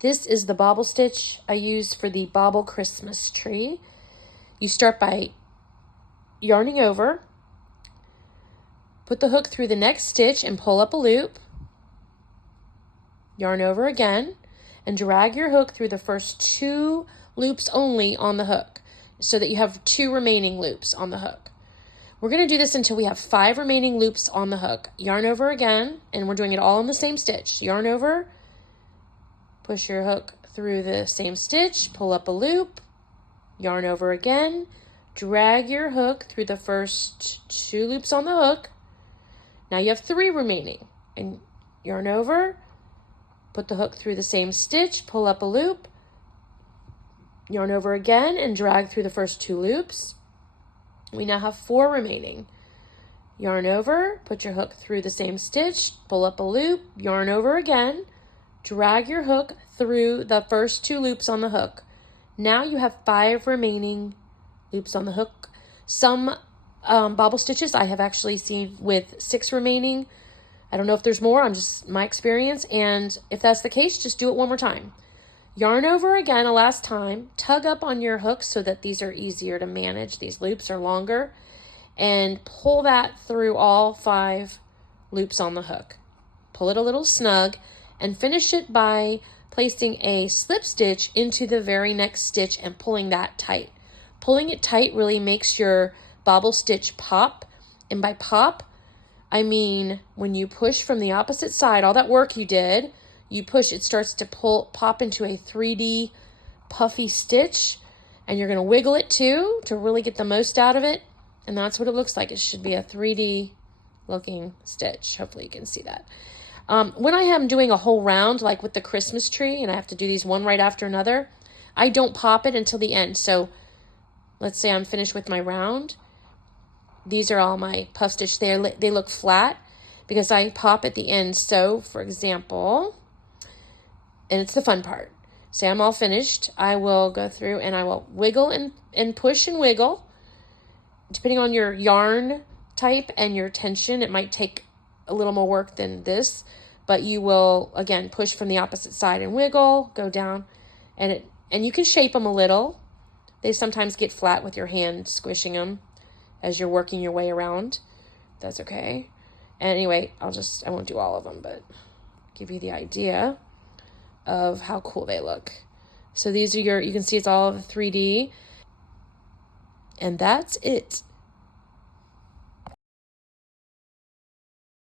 This is the bobble stitch I use for the Bobble Christmas tree. You start by yarning over, put the hook through the next stitch and pull up a loop, yarn over again, and drag your hook through the first 2 loops only on the hook so that you have 2 remaining loops on the hook. We're going to do this until we have 5 remaining loops on the hook. Yarn over again, and we're doing it all in the same stitch. Yarn over, push your hook through the same stitch, pull up a loop, yarn over again, drag your hook through the first 2 loops on the hook. Now you have 3 remaining, and yarn over, put the hook through the same stitch, pull up a loop, yarn over again, and drag through the first 2 loops. We now have 4 remaining. Yarn over, put your hook through the same stitch, pull up a loop, yarn over again, drag your hook through the first 2 loops on the hook. Now you have 5 remaining loops on the hook. Some bobble stitches I have actually seen with 6 remaining. I don't know if there's more, I'm just my experience, and if that's the case, just do it one more time. Yarn over again a last time, tug up on your hook so that these are easier to manage, these loops are longer, and pull that through all 5 loops on the hook. Pull it a little snug and finish it by placing a slip stitch into the very next stitch and pulling that tight. Pulling it tight really makes your bobble stitch pop, and by pop, I mean when you push from the opposite side, all that work you did, you push, it starts to pop into a 3D puffy stitch, and you're going to wiggle it too to really get the most out of it, and that's what it looks like. It should be a 3D looking stitch. Hopefully you can see that. When I am doing a whole round, like with the Christmas tree, and I have to do these one right after another, I don't pop it until the end. So let's say I'm finished with my round. These are all my puff stitch. They look flat because I pop at the end. So, for example, and it's the fun part. Say I'm all finished. I will go through and I will wiggle and push and wiggle. Depending on your yarn type and your tension, it might take a little more work than this, but you will, again, push from the opposite side and wiggle, go down, and you can shape them a little. They sometimes get flat with your hand squishing them as you're working your way around. That's okay. Anyway, I won't do all of them, but give you the idea of how cool they look. So these are you can see it's all of 3D, and that's it.